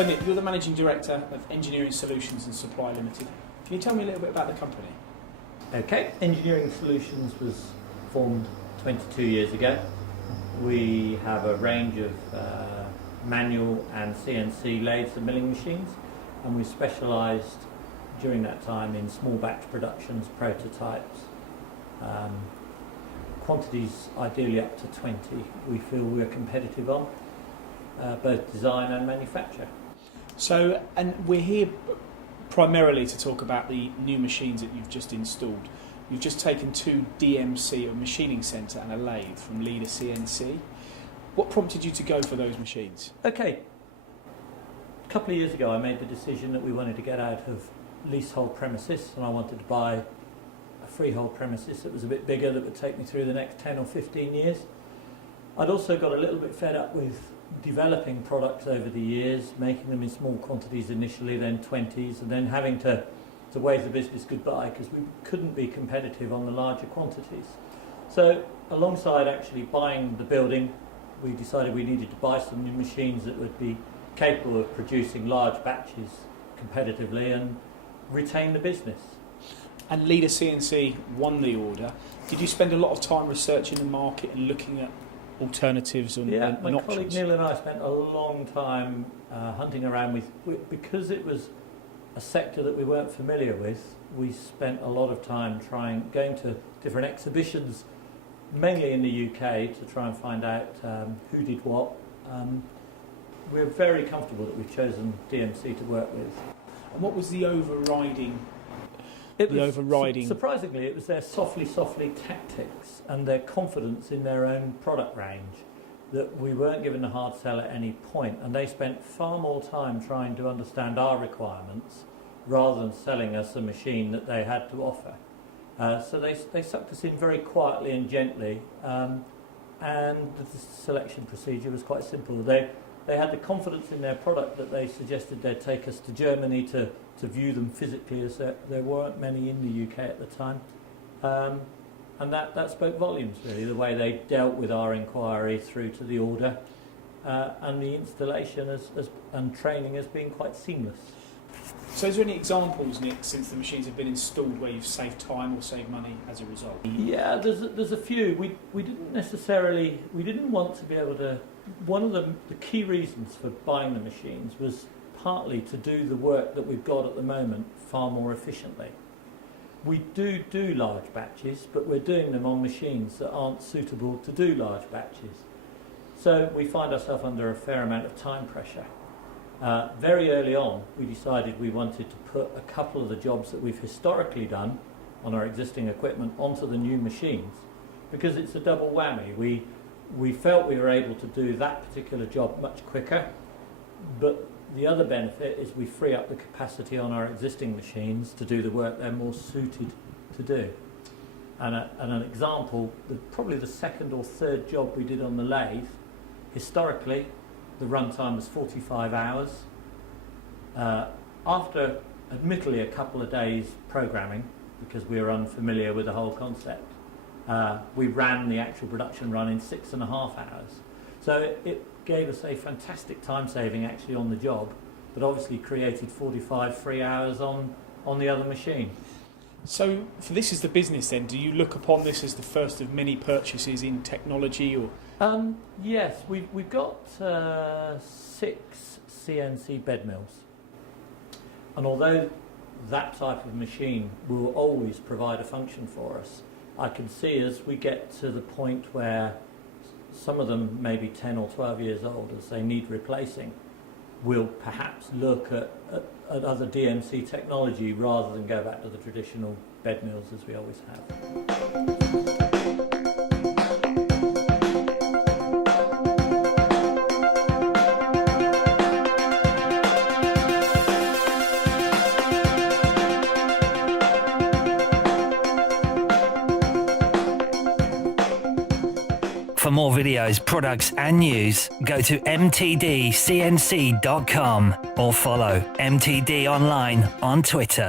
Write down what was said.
So Nick, you're the Managing Director of Engineering Solutions and Supply Limited. Can you tell me a little bit about the company? Okay, Engineering Solutions was formed 22 years ago. We have a range of manual and CNC lathes and milling machines, and we specialised during that time in small batch productions, prototypes, quantities ideally up to 20 we feel we're competitive on, both design and manufacture. So, and we're here primarily to talk about the new machines that you've just installed. You've just taken two DMC, a machining centre, and a lathe from Leader CNC. What prompted you to go for those machines? Okay, a couple of years ago I made the decision that we wanted to get out of leasehold premises, and I wanted to buy a freehold premises that was a bit bigger, that would take me through the next 10 or 15 years. I'd also got a little bit fed up with developing products over the years, making them in small quantities initially, then 20s, and then having to wave the business goodbye because we couldn't be competitive on the larger quantities. So alongside actually buying the building, we decided we needed to buy some new machines that would be capable of producing large batches competitively and retain the business. And Leader CNC won the order. Did you spend a lot of time researching the market and looking at alternatives and options? My colleague Neil and I spent a long time hunting around with, because it was a sector that we weren't familiar with. We spent a lot of time going to different exhibitions, mainly in the UK, to try and find out who did what. We're very comfortable that we've chosen DMC to work with. And what was the overriding? Surprisingly, it was their softly tactics and their confidence in their own product range that we weren't given a hard sell at any point, and they spent far more time trying to understand our requirements rather than selling us a machine that they had to offer. So they sucked us in very quietly and gently, and the selection procedure was quite simple. They had the confidence in their product that they suggested they'd take us to Germany to view them physically, as there weren't many in the UK at the time. And that spoke volumes, really, the way they dealt with our inquiry through to the order, and the installation and training has been quite seamless. So is there any examples, Nick, since the machines have been installed where you've saved time or saved money as a result? Yeah, there's a few. We didn't want to be able to. One of the key reasons for buying the machines was partly to do the work that we've got at the moment far more efficiently. We do large batches, but we're doing them on machines that aren't suitable to do large batches. So we find ourselves under a fair amount of time pressure. Very early on, we decided we wanted to put a couple of the jobs that we've historically done on our existing equipment onto the new machines, because it's a double whammy. We felt we were able to do that particular job much quicker, but the other benefit is we free up the capacity on our existing machines to do the work they're more suited to do. And an example, probably the second or third job we did on the lathe, historically the runtime was 45 hours. After admittedly a couple of days programming, because we were unfamiliar with the whole concept, we ran the actual production run in 6.5 hours. So it gave us a fantastic time saving actually on the job, but obviously created 45 free hours on the other machine. So for this is the business then, do you look upon this as the first of many purchases in technology? Or yes, we've got 6 CNC bed mills, and although that type of machine will always provide a function for us, I can see as we get to the point where some of them may be 10 or 12 years old, as they need replacing, we'll perhaps look at other DMC technology rather than go back to the traditional bed mills as we always have. For more videos, products and news, go to mtdcnc.com or follow MTD Online on Twitter.